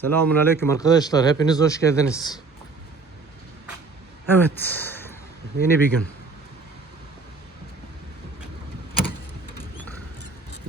Selamun Aleyküm arkadaşlar. Hepiniz hoş geldiniz. Evet. Yeni bir gün.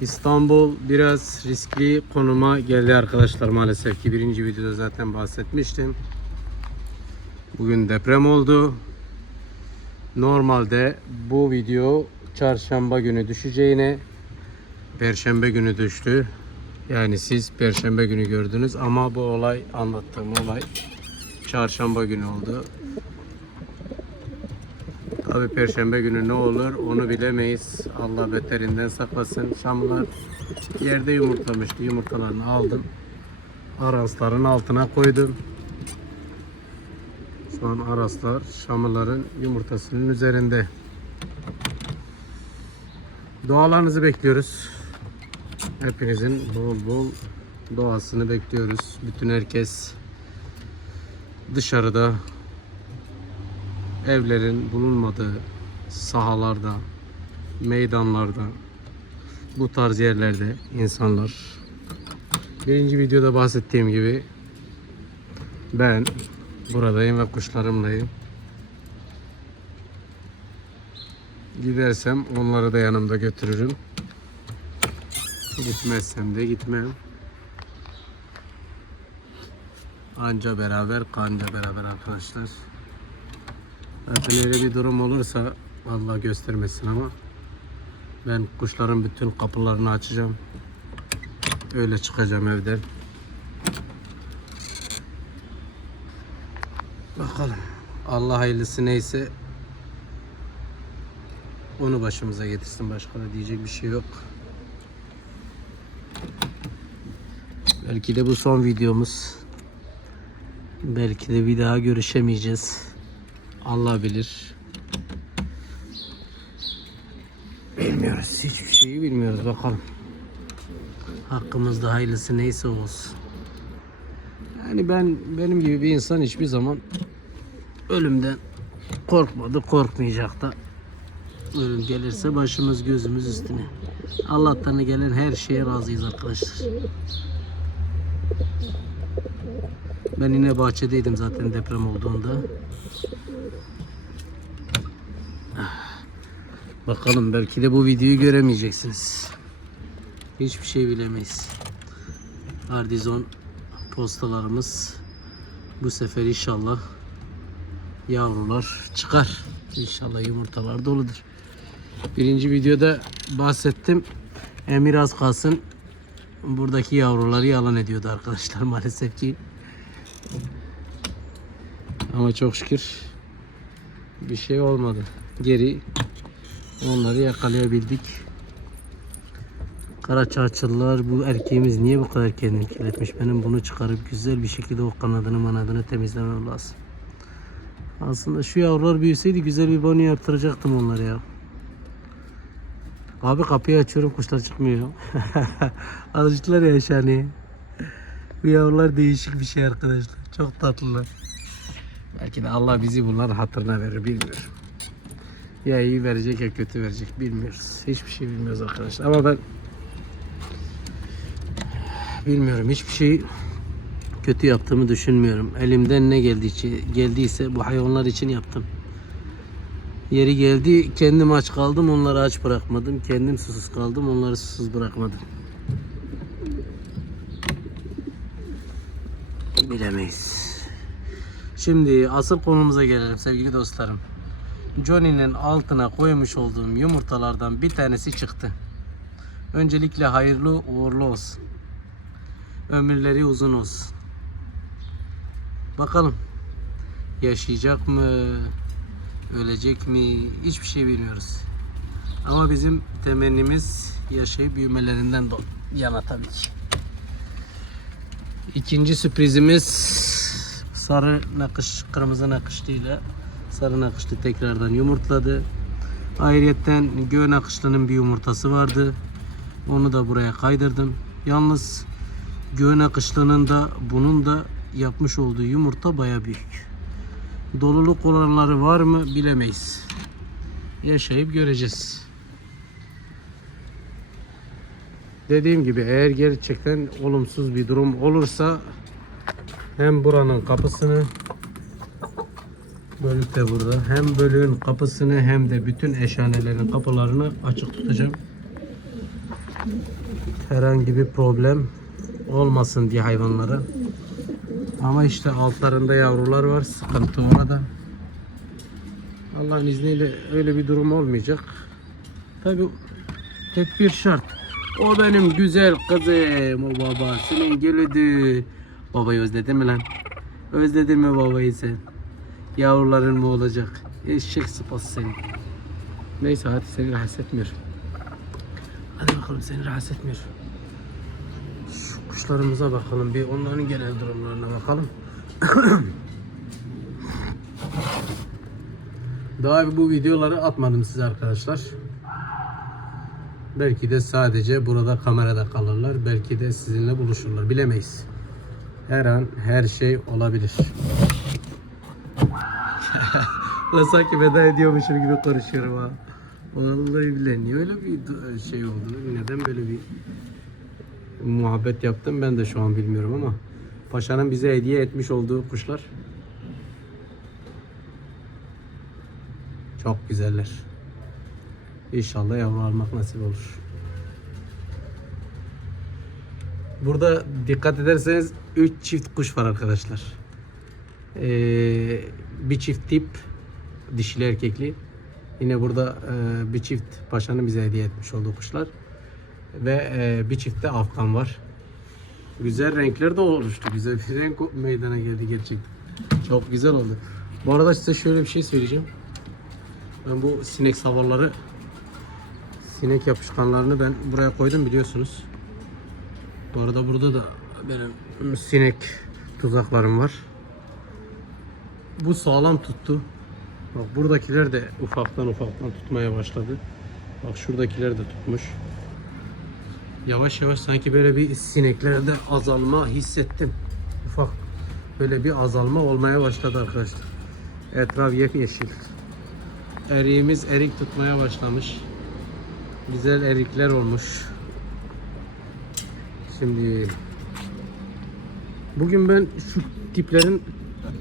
İstanbul biraz riskli konuma geldi arkadaşlar maalesef ki birinci videoda zaten bahsetmiştim. Bugün deprem oldu. Normalde bu video çarşamba günü düşeceğine perşembe günü düştü. Yani siz perşembe günü gördünüz ama bu olay anlattığım olay çarşamba günü oldu. Tabi perşembe günü ne olur onu bilemeyiz. Allah beterinden saklasın. Şamlar yerde yumurtlamıştı. Yumurtalarını aldım. Arasların altına koydum. Şu an araslar şamların yumurtasının üzerinde. Dualarınızı bekliyoruz. Hepinizin bol bol doğasını bekliyoruz. Bütün herkes dışarıda evlerin bulunmadığı sahalarda, meydanlarda, bu tarz yerlerde insanlar birinci videoda bahsettiğim gibi ben buradayım ve kuşlarımlayım. Gidersem onları da yanımda götürürüm. Gitmezsem de gitmem. Anca beraber, kanca beraber arkadaşlar. Zaten öyle bir durum olursa Allah göstermesin ama ben kuşların bütün kapılarını açacağım. Öyle çıkacağım evden. Bakalım. Allah hayırlısı neyse onu başımıza getirsin. Başka da diyecek bir şey yok. Belki de bu son videomuz. Belki de bir daha görüşemeyeceğiz. Allah bilir. Bilmiyoruz. Hiçbir şeyi bilmiyoruz. Bakalım. Hakkımızda hayırlısı neyse olsun. Yani ben benim gibi bir insan hiçbir zaman ölümden korkmadı, korkmayacak da. Ölüm gelirse başımız gözümüz üstüne. Allah'tan gelen her şeye razıyız arkadaşlar. Ben yine bahçedeydim zaten deprem olduğunda. Bakalım belki de bu videoyu göremeyeceksiniz. Hiçbir şey bilemeyiz. Ardizon postalarımız bu sefer inşallah yavrular çıkar. İnşallah yumurtalar doludur. Birinci videoda bahsettim. Emir az kalsın buradaki yavruları yalan ediyordu arkadaşlar maalesef ki. Ama çok şükür bir şey olmadı. Geri onları yakalayabildik. Kara çarçılılar bu erkeğimiz niye bu kadar kendini kirletmiş? Benim bunu çıkarıp güzel bir şekilde o kanadını manadını temizlemem lazım. Aslında şu yavrular büyüseydi güzel bir banyo yaptıracaktım onları ya. Abi kapıyı açıyorum kuşlar çıkmıyor. Alıştılar ya şani. Bu yavrular değişik bir şey arkadaşlar. Çok tatlılar. Belki de Allah bizi bunların hatırına verir bilmiyorum. Ya iyi verecek ya kötü verecek bilmiyoruz. Hiçbir şey bilmiyoruz arkadaşlar. Ama ben bilmiyorum hiçbir şey kötü yaptığımı düşünmüyorum. Elimden ne geldiyse, geldiyse bu hayvanlar için yaptım. Yeri geldi kendim aç kaldım onları aç bırakmadım. Kendim susuz kaldım onları susuz bırakmadım. Bilemeyiz. Şimdi asıl konumuza gelelim sevgili dostlarım. Johnny'nin altına koymuş olduğum yumurtalardan bir tanesi çıktı. Öncelikle hayırlı uğurlu olsun. Ömürleri uzun olsun. Bakalım yaşayacak mı? Ölecek mi? Hiçbir şey bilmiyoruz. Ama bizim temennimiz yaşayıp büyümelerinden yana tabii ki. İkinci sürprizimiz sarı nakış, kırmızı nakışlıyla sarı nakışlı tekrardan yumurtladı. Ayrıyetten göğe nakışlının bir yumurtası vardı. Onu da buraya kaydırdım. Yalnız göğe nakışlının da bunun da yapmış olduğu yumurta baya büyük. Doluluk olanları var mı bilemeyiz. Yaşayıp göreceğiz. Dediğim gibi eğer gerçekten olumsuz bir durum olursa hem buranın kapısını bölük de burada. Hem bölüğün kapısını hem de bütün eşhanelerin kapılarını açık tutacağım. Herhangi bir problem olmasın diye hayvanlara. Ama işte altlarında yavrular var. Sıkıntı orada. Allah'ın izniyle öyle bir durum olmayacak. Tabi tedbir şart. O benim güzel kızım. O babasının gülüdü. Babayı özledin mi lan? Özledin mi babayı sen? Yavruların mı olacak? Eşek sıpası senin. Neyse hadi seni rahatsız etmiyor. Hadi bakalım seni rahatsız etmiyor. Şu kuşlarımıza bakalım bir onların genel durumlarına bakalım. Daha bu videoları atmadım size arkadaşlar. Belki de sadece burada kamerada kalırlar. Belki de sizinle buluşurlar. Bilemeyiz. Her an her şey olabilir. La sanki veda ediyormuşum gibi konuşuyorum ha. Vallahi billahi niye öyle bir şey oldu? Neden böyle bir muhabbet yaptım ben de şu an bilmiyorum ama Paşa'nın bize hediye etmiş olduğu kuşlar çok güzeller. İnşallah yavru almak nasip olur. Burada dikkat ederseniz 3 çift kuş var arkadaşlar. Ee, bir çift tip dişili erkekli. Yine burada e, bir çift paşanın bize hediye etmiş olduğu kuşlar. Ve e, bir çift de afgan var. Güzel renkler de oluştu. Güzel bir renk meydana geldi gerçekten. Çok güzel oldu. Bu arada size şöyle bir şey söyleyeceğim. Ben bu sinek savarları sinek yapışkanlarını ben buraya koydum biliyorsunuz. Bu arada burada da benim sinek tuzaklarım var. Bu sağlam tuttu. Bak buradakiler de ufaktan ufaktan tutmaya başladı. Bak şuradakiler de tutmuş. Yavaş yavaş sanki böyle bir sineklerde azalma hissettim. Ufak böyle bir azalma olmaya başladı arkadaşlar. Etraf yemyeşil. Eriğimiz erik tutmaya başlamış. Güzel erikler olmuş. Şimdi bugün ben şu tiplerin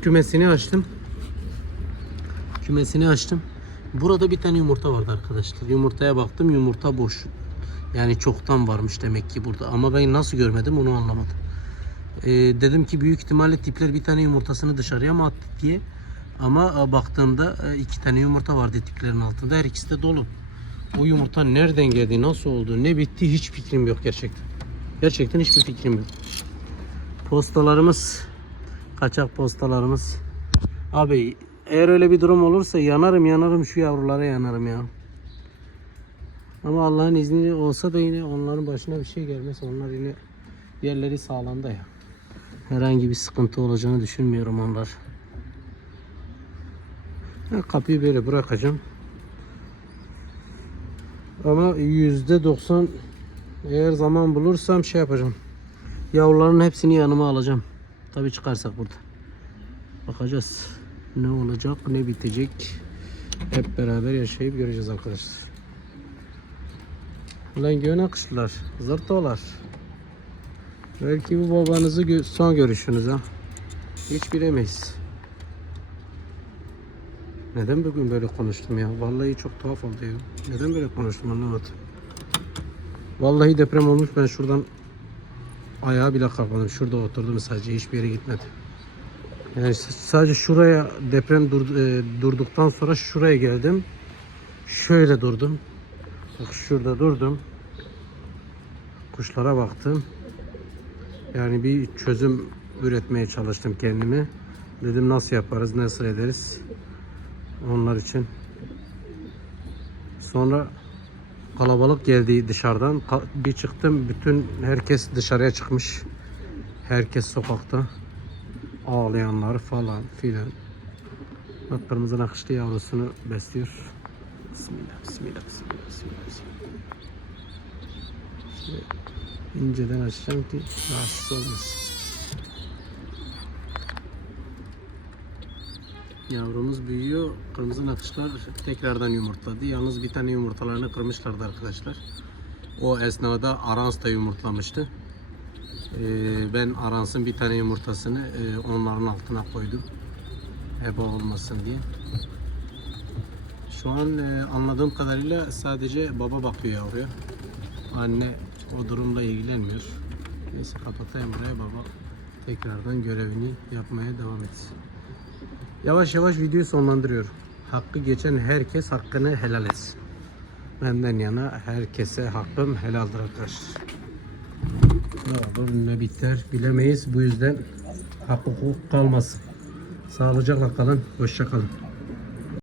kümesini açtım. Kümesini açtım. Burada bir tane yumurta vardı arkadaşlar. Yumurtaya baktım yumurta boş. Yani çoktan varmış demek ki burada. Ama ben nasıl görmedim onu anlamadım. Ee, dedim ki büyük ihtimalle tipler bir tane yumurtasını dışarıya mı attı diye. Ama e, baktığımda e, iki tane yumurta vardı tiplerin altında. Her ikisi de dolu. O yumurta nereden geldi, nasıl oldu, ne bitti hiç fikrim yok gerçekten. Gerçekten hiçbir fikrim yok. Postalarımız, kaçak postalarımız. Abi eğer öyle bir durum olursa yanarım yanarım şu yavrulara yanarım ya. Ama Allah'ın izni olsa da yine onların başına bir şey gelmez. Onlar yine yerleri sağlamda ya. Herhangi bir sıkıntı olacağını düşünmüyorum onlar. Ha, kapıyı böyle bırakacağım. Ama yüzde doksan eğer zaman bulursam şey yapacağım. Yavruların hepsini yanıma alacağım. Tabii çıkarsak burada. Bakacağız. Ne olacak, ne bitecek. Hep beraber yaşayıp göreceğiz arkadaşlar. Ulan göğne kuşlar, zırtolar. Belki bu babanızı gö- son görüşünüz ha. Hiç bilemeyiz. Neden bugün böyle konuştum ya? Vallahi çok tuhaf oldu ya. Neden böyle konuştum anlamadım. Vallahi deprem olmuş ben şuradan ayağa bile kalkmadım. Şurada oturdum sadece hiçbir yere gitmedim. Yani sadece şuraya deprem dur- e, durduktan sonra şuraya geldim. Şöyle durdum. Bak şurada durdum. Kuşlara baktım. Yani bir çözüm üretmeye çalıştım kendime. Dedim nasıl yaparız, nasıl ederiz onlar için. Sonra kalabalık geldi dışarıdan. Bir çıktım bütün herkes dışarıya çıkmış. Herkes sokakta. Ağlayanlar falan filan. Bak kırmızı yavrusunu besliyor. Bismillah, bismillah, bismillah, bismillah, bismillah. Şimdi inceden açacağım ki rahatsız olmasın. Yavrumuz büyüyor. Kırmızı nakışlar tekrardan yumurtladı. Yalnız bir tane yumurtalarını kırmışlardı arkadaşlar. O esnada Arans da yumurtlamıştı. Ee, ben Arans'ın bir tane yumurtasını e, onların altına koydum. Heba olmasın diye. Şu an e, anladığım kadarıyla sadece baba bakıyor yavruya. Anne o durumla ilgilenmiyor. Neyse kapatayım buraya baba tekrardan görevini yapmaya devam etsin. Yavaş yavaş videoyu sonlandırıyorum. Hakkı geçen herkes hakkını helal etsin. Benden yana herkese hakkım helaldir arkadaşlar. Ne olur ne biter bilemeyiz. Bu yüzden hak hukuk kalmasın. Sağlıcakla kalın. Hoşça kalın.